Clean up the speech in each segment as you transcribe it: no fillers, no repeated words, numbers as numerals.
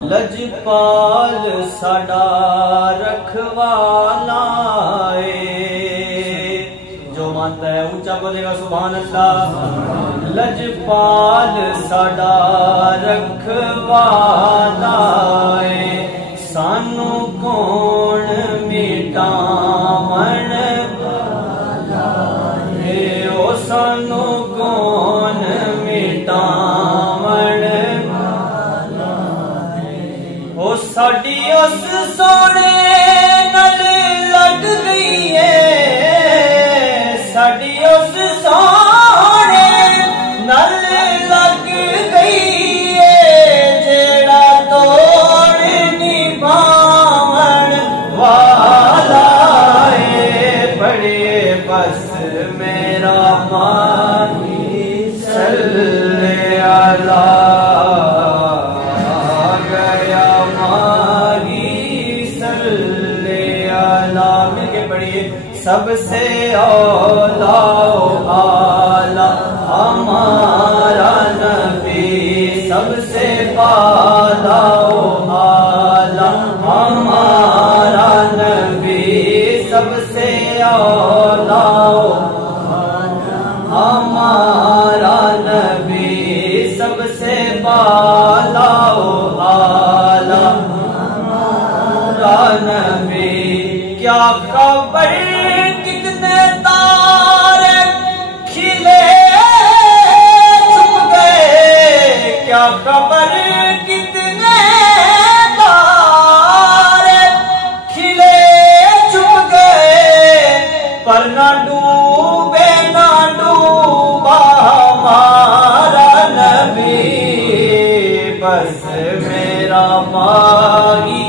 लजपाल साडा रखवाला जो मानता है ऊंचा बोलेगा सुभान अल्लाह। लजपाल साडा रखवाला सानू कौन मिटावन वाला है, ओ सानू कौन मिटावन ओ साडी उस सोने नल लग गई है, साडी उस सोने नल लग गई है, जेड़ा तोड़ निभावन वाला है। पढ़िए बस मेरा माही सल्ले अला सबसे औला आला हमारा नबी, सबसे पाला आला हमारा नबी, सबसे औला हमारा नबी, सबसे पाला आला हमारा नबी। क्या खबर कितने तारे खिले छुप गए, क्या खबर कितने तारे खिले छुप गए, पर ना डूबे ना डूबा हमारा नबी। बस मेरा माही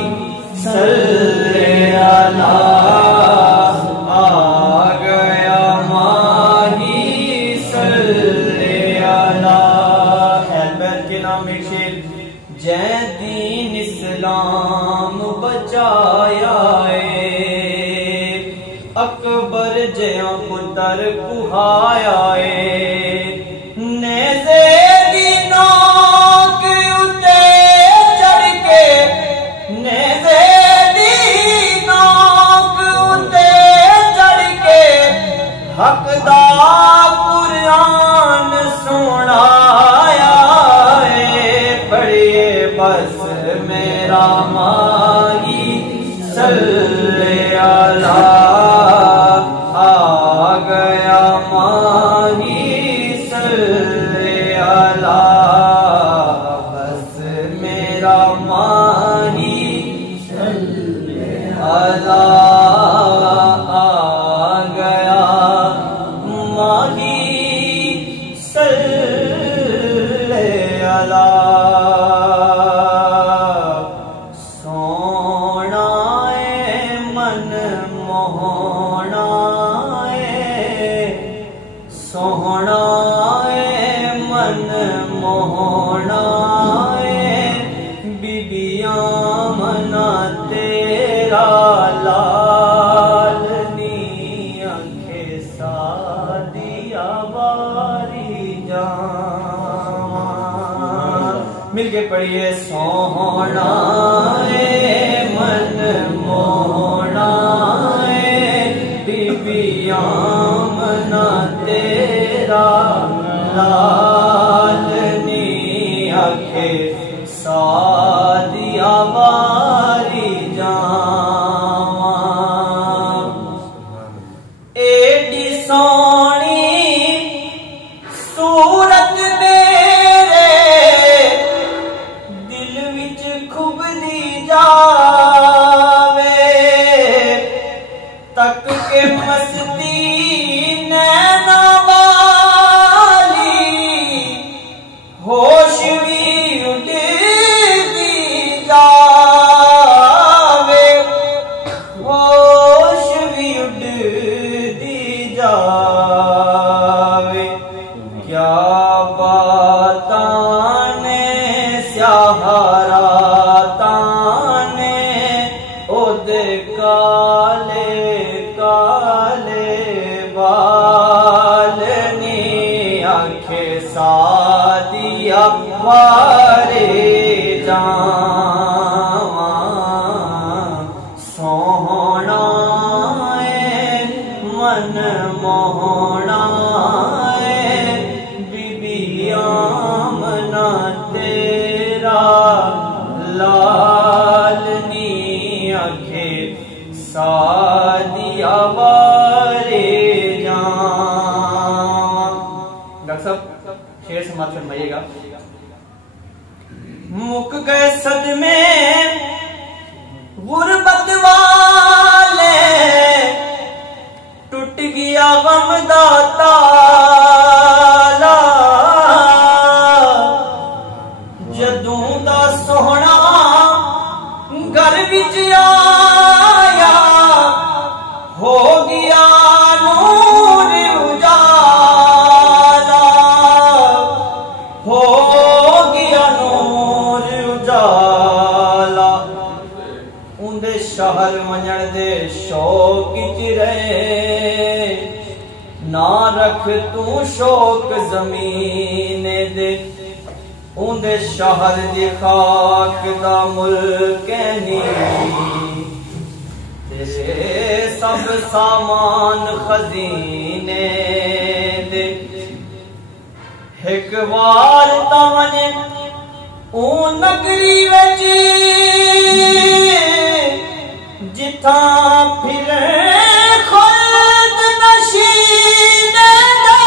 सल्ले अला जै दीन इस्लाम बचाया अकबर जया पुत्र कुहाया नेज़े दी नोक उते चढ़ के, नेज़े दी नोक उते चढ़ के हक दा कुरान सुनाया। पढ़िए बस मेरा माही सल्ले अला आ गया माही सल्ले अला, बस मेरा माही सल्ले अला आ गया माही सल्ले अला। सोहना मन मोहना बीबियां मना तेरा लाल नी आंखे सादिया बारी जावा। मिलके पढ़िए सोहना मन मोहना बीबियां मना तेरा लाल नी आखे सादिया बारी जावा। एडी सोनी सूरत मेरे दिल विच खुबदी जावे, तक के मस्ती नैना वाली होश भी उड़ती जावे, होश भी उड़ती जावे। क्या बातां ने स्याहरातां ने ओदे काले काले बाल नी आंखे सादिया मारे जान। लालनी आखे सादिया वारे जान। डॉक्टर साहब शेर समाप्त फरमाइएगा। मुक गए सदमे गुरबत वाले, टूट गया गम दा ताला, जदों दा सोहना घर विच आया, हो गया नूर उजाला, हो गया नूर उजाला। उंदे शहर वंजण दे शौक च रहे, ना रख तू शौक जमीन दे। उंदे शहर दी खाक दा मुल्क नहीं, सब सामान खजीने दे। एक बार तवने ऊ नगरी विच जिथा फिरे खुद नशीने दे,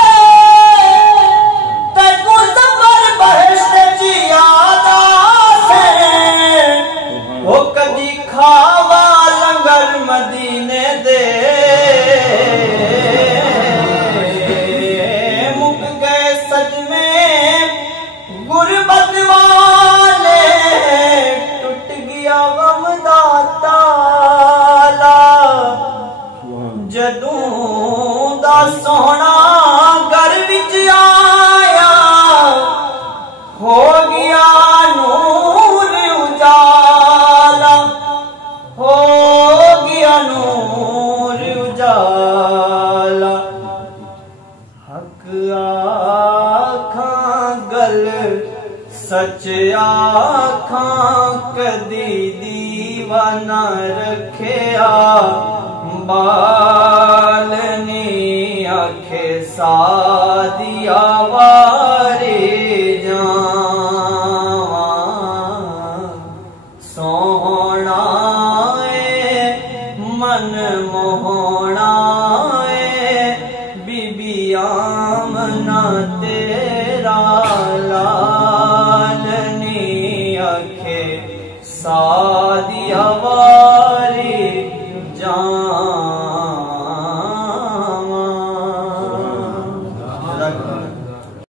ते गुज़बर बहश्त च याद आसे, वो कदी खावा लंगर मदीने दे। मुक गए सदमे गुरबत वाले, टूट गया गम दा ताला, जदों दा सोहना घर विच आया, हो गया नूर उजाला, हो गया नूर उजाला। हक आखां गल सच आखां, कदी दीवाना रखिया बालनी आखे सादिया वारे जान। सोहना मन मोहना बीबी आमना तेरा लालनी आखे सादिया वारे